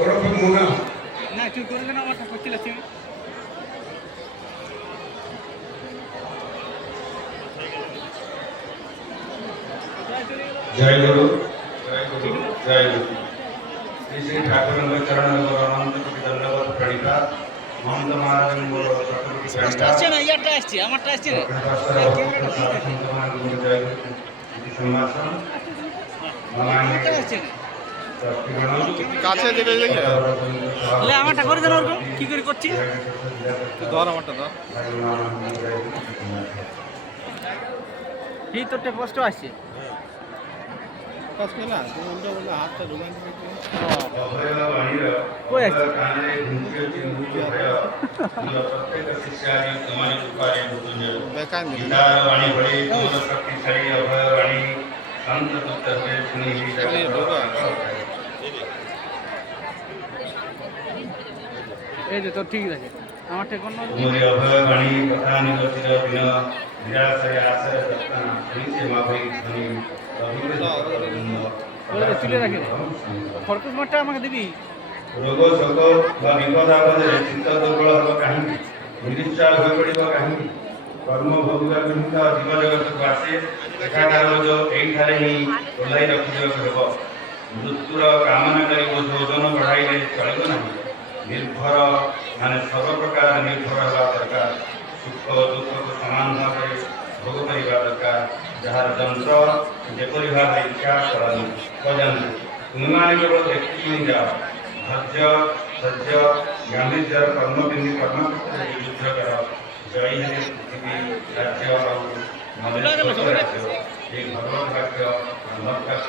ওরকম মনে হয় না তুই করে দেন আমারটা করছিল তুই जय गुरु जय गुरु जय गुरु श्री श्री ठाकुर चरण अनंत कोटि दंडवत प्रणिपात महंत महाराज আসছে না ইয়ারটা আসছে আমারটা আসছে না কাছে দেবে দেখে তাহলে আমারটা করে দেন ওরকম কি করে করছি ধর আমারটা ধর এই তোরটা কষ্ট আসছে কষ্ট না তুমি উল্টো বললে হাতটা ঢুকান কই আসছে বেকার নেই এই যে তোর ঠিক আছে আমারটা কোন तुम्हारी अभय वाणी कथा निगचित बिना निराशय आशय दत्तना से माभई ध्वनि ওই তুলে রাখি খরকুশ মাঠটা আমাকে দিবি रोग शोक व विपद आपदे चित्त दुर्बल हब काहिंकी निरुत्साह होई पड़िब काहिंकी कर्म भोगिबा निमित्त जीव जगत आसे एकाकार जो एई थारे ही ओलाई रखि देबा हेब मृत्युर कामना करी ओजन बढ़ाइले चलिब नाही निर्भर माने सर्व प्रकार निर्भर हवा दरकार सुख दुख को समान भाव भोग करवा दरकार जहार जंत्र जेपरी भाव इच्छा करन तुम माने केवल देखि जाओ धैर्य सत्य गांधीज्य कर्म बिंदी कर्म क्षेत्र युद्ध कर जय हे पृथ्वी राज्य और मनुष्य राज्य एक भगवत वाक्य